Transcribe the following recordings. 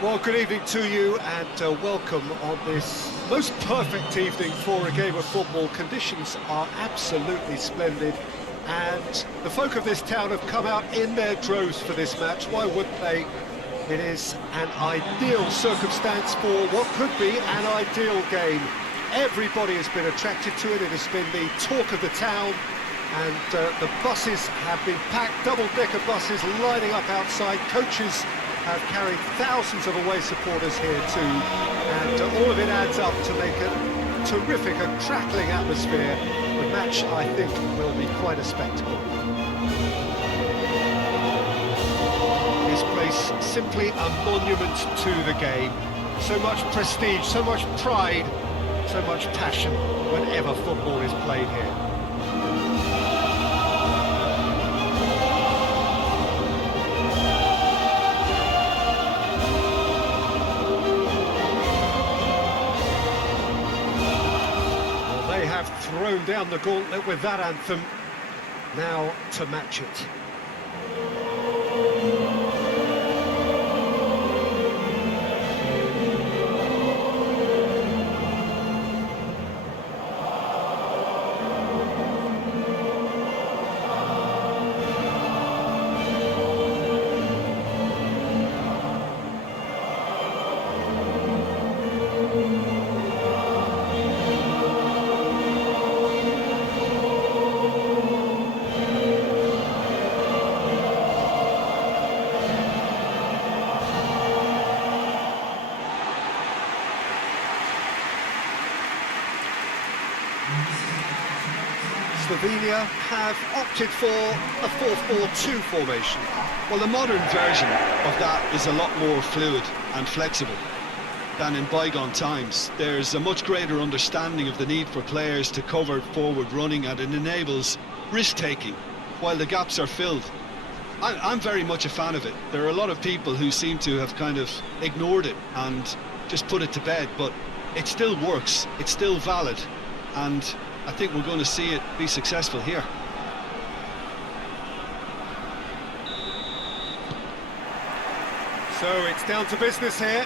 Well, good evening to you and welcome on this most perfect evening for a game of football. Conditions are absolutely splendid and the folk of this town have come out in their droves for this match. Why wouldn't they? It is an ideal circumstance for what could be an ideal game. Everybody has been attracted to it. It has been the talk of the town, and the buses have been packed, double-decker buses lining up outside. Coaches have carried thousands of away supporters here too, and all of it adds up to make a terrific, a crackling atmosphere. The match, I think, will be quite a spectacle. This place simply a monument to the game. So much prestige, so much pride, so much passion whenever football is played here. They have thrown down the gauntlet with that anthem. Now to match it. Slovenia have opted for a 4-4-2 formation. Well, the modern version of that is a lot more fluid and flexible than in bygone times. There's a much greater understanding of the need for players to cover forward running, and it enables risk-taking while the gaps are filled. I'm very much a fan of it. There are a lot of people who seem to have kind of ignored it and just put it to bed, but it still works, it's still valid, and I think we're going to see it be successful here. So it's down to business here.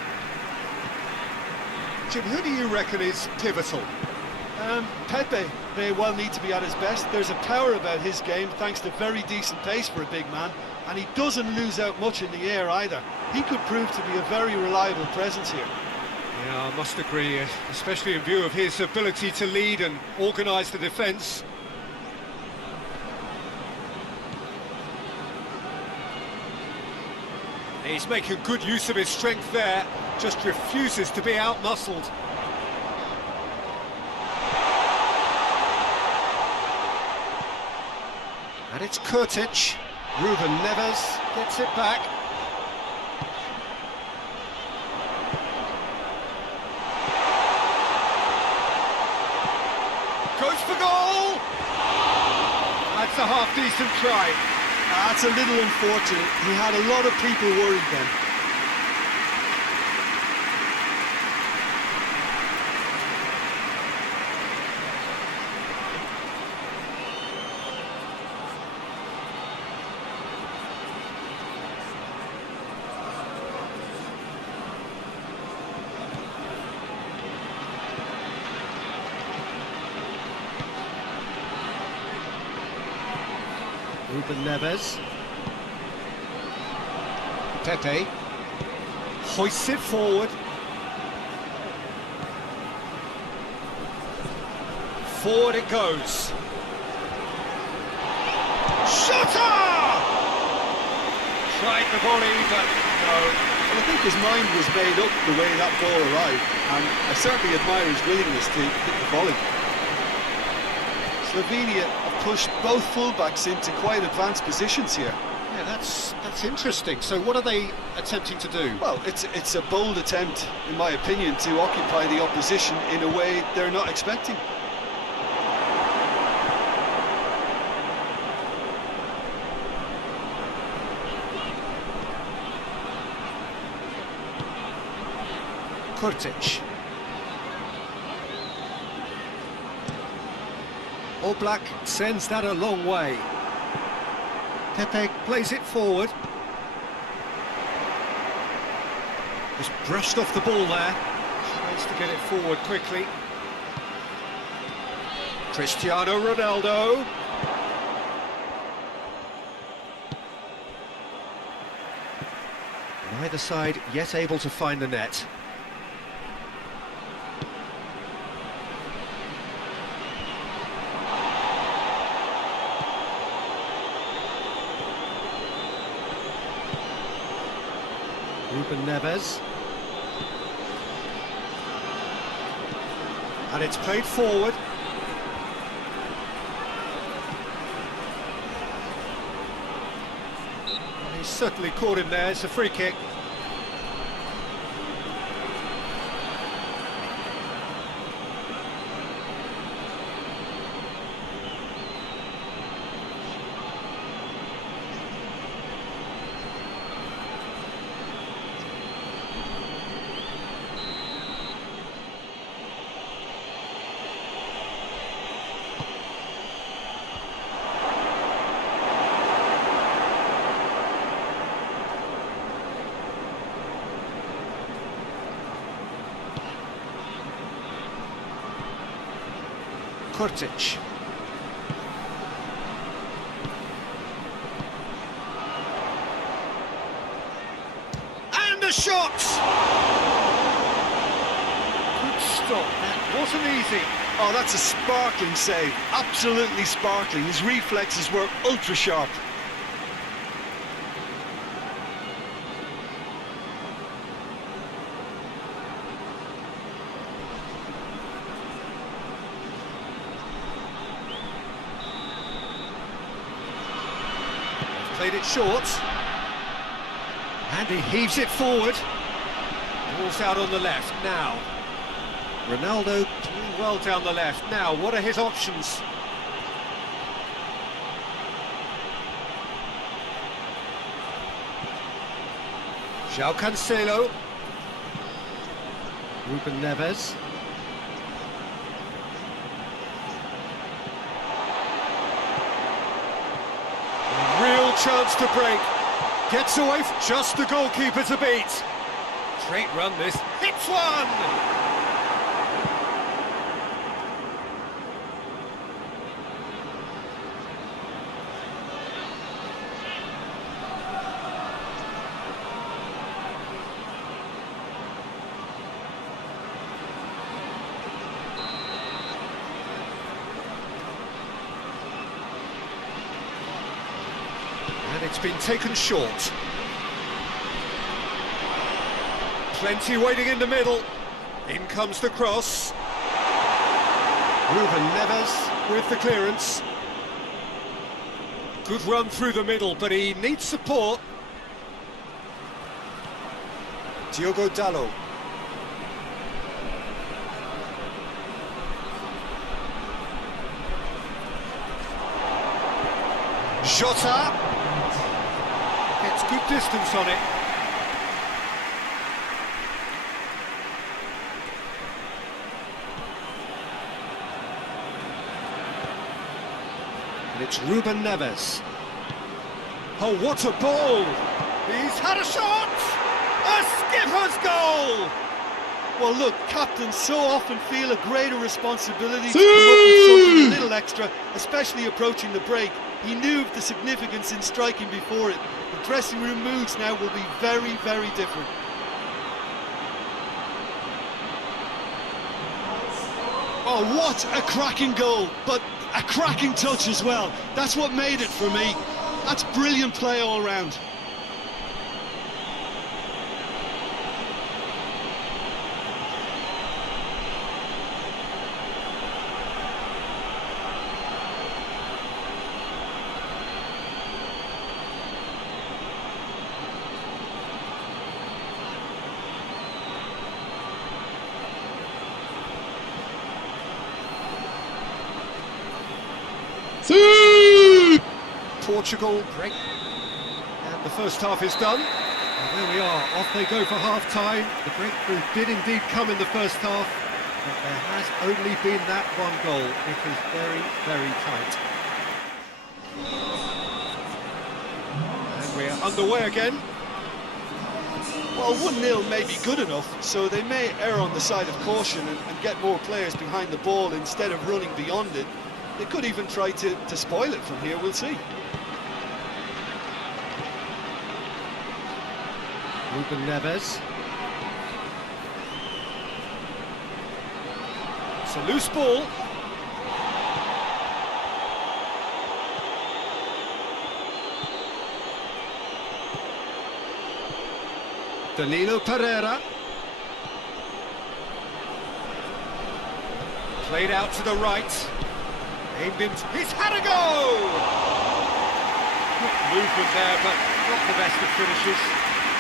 Jim, who do you reckon is pivotal? Pepe may well need to be at his best. There's a power about his game thanks to very decent pace for a big man, and he doesn't lose out much in the air either. He could prove to be a very reliable presence here. Yeah, I must agree, especially in view of his ability to lead and organise the defence. He's making good use of his strength there, just refuses to be out-muscled. And it's Kurtic. Ruben Neves gets it back. Goes for goal! That's a half-decent try. That's a little unfortunate. He had a lot of people worried then. Ruben Neves. Pepe hoists it forward. Forward it goes. Shooter! Tried the volley, but no. Well, I think his mind was made up the way that ball arrived, and I certainly admire his willingness to hit the volley. Slovenia have pushed both fullbacks into quite advanced positions here. Yeah, that's interesting. So what are they attempting to do? Well, it's a bold attempt, in my opinion, to occupy the opposition in a way they're not expecting. Kurtic. Oblak sends that a long way. Pepe plays it forward. Just brushed off the ball there. Tries to get it forward quickly. Cristiano Ronaldo. Neither side yet able to find the net. Ruben Neves. And it's played forward. He's certainly caught him there. It's a free kick. Kurtic. And a shot! Good stop, that wasn't easy. Oh, that's a sparkling save, absolutely sparkling. His reflexes were ultra sharp. Played it short, and he heaves it forward. Ball's out on the left now. Ronaldo doing well down the left. Now, what are his options? João Cancelo. Ruben Neves. Chance to break, gets away, just the goalkeeper to beat. Great run this, hits one! And it's been taken short. Plenty waiting in the middle. In comes the cross. Ruben Neves with the clearance. Good run through the middle, but he needs support. Diogo Dalot. Jota. Gets good distance on it. And it's Ruben Neves. Oh, what a ball! He's had a shot! A skipper's goal! Well, look, captains so often feel a greater responsibility to come up with something a little extra, especially approaching the break. He knew of the significance in striking before it. The dressing room moods now will be very, very different. Oh, what a cracking goal, but a cracking touch as well. That's what made it for me. That's brilliant play all round. Portugal break, and the first half is done. And there we are, off they go for half-time. The breakthrough did indeed come in the first half, but there has only been that one goal. It is very, very tight. And we're underway again. Well, 1-0 may be good enough, so they may err on the side of caution and get more players behind the ball instead of running beyond it. They could even try to spoil it from here, we'll see. Ruben Neves. It's a loose ball. Danilo Pereira. Played out to the right. Aimed into... He's had a go! Quick movement there, but not the best of finishes.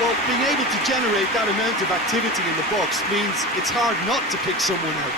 Well, being able to generate that amount of activity in the box means it's hard not to pick someone out.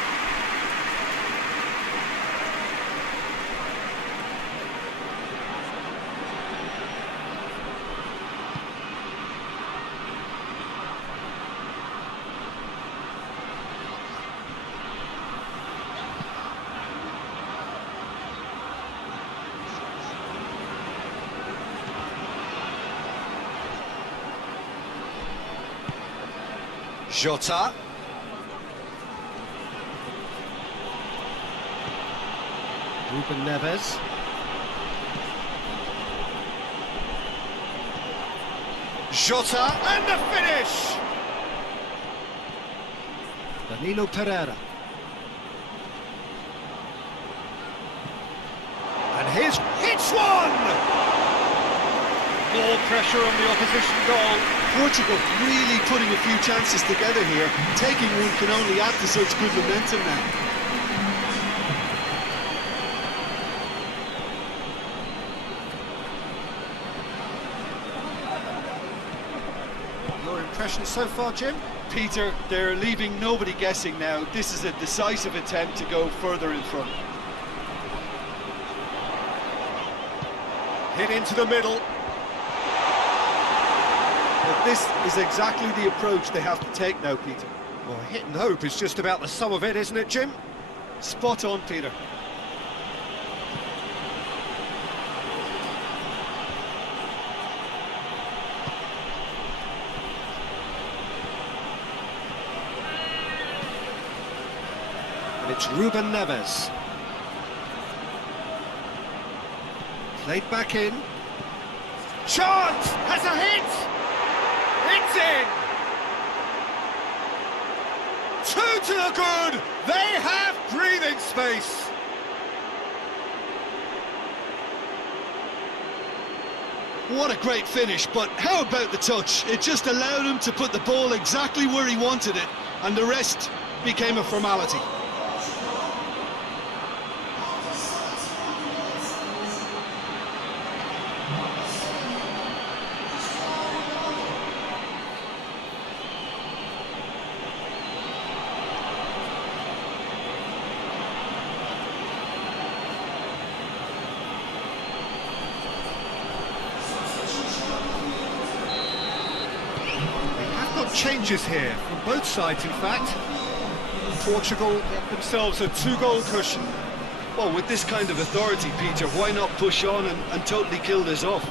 Jota. Ruben Neves. Jota, and the finish! Danilo Pereira. And here's... It's one! More pressure on the opposition goal. Portugal really putting a few chances together here. Taking one can only add to such good momentum now. Your impression so far, Jim? Peter, they're leaving nobody guessing now. This is a decisive attempt to go further in front. Hit into the middle. But this is exactly the approach they have to take now, Peter. Well, hit and hope is just about the sum of it, isn't it, Jim? Spot on, Peter. And it's Ruben Neves. Played back in. Chance! Has a hit! It's in! 2 to the good! They have breathing space! What a great finish, but how about the touch? It just allowed him to put the ball exactly where he wanted it, and the rest became a formality. Changes here from both sides, in fact. Portugal get themselves a 2-goal cushion. Well, with this kind of authority, Peter, why not push on and totally kill this off?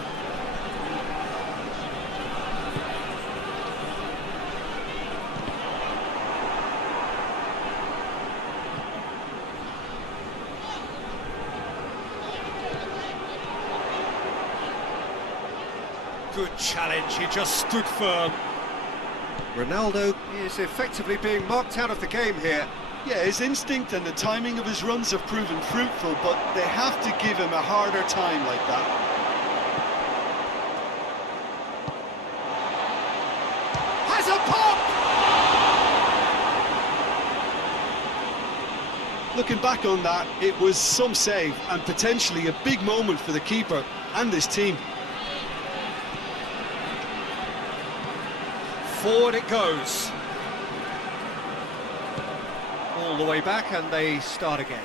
Good challenge, he just stood firm. Ronaldo is effectively being marked out of the game here. Yeah, his instinct and the timing of his runs have proven fruitful, but they have to give him a harder time like that. Has a pop! Looking back on that, it was some save and potentially a big moment for the keeper and his team. Forward it goes. All the way back, and they start again.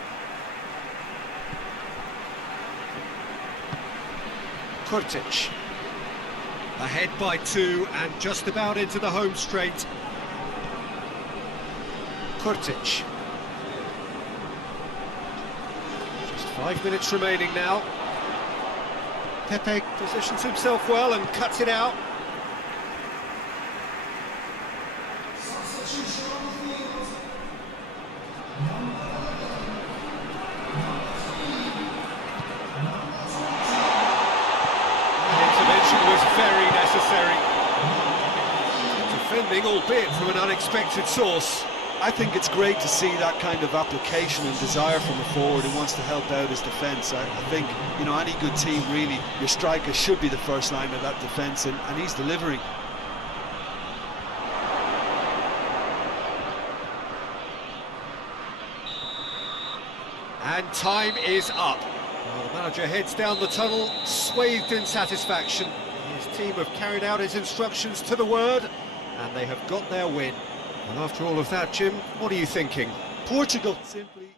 Kurtic. Ahead by 2 and just about into the home straight. Kurtic. Just 5 minutes remaining now. Pepe positions himself well and cuts it out. Intervention was very necessary. Defending, albeit from an unexpected source. I think it's great to see that kind of application and desire from a forward who wants to help out his defence. I think, you know, any good team really, your striker should be the first line of that defence, and he's delivering. And time is up. Well, the manager heads down the tunnel, swathed in satisfaction. His team have carried out his instructions to the word, and they have got their win. And after all of that, Jim, what are you thinking? Portugal simply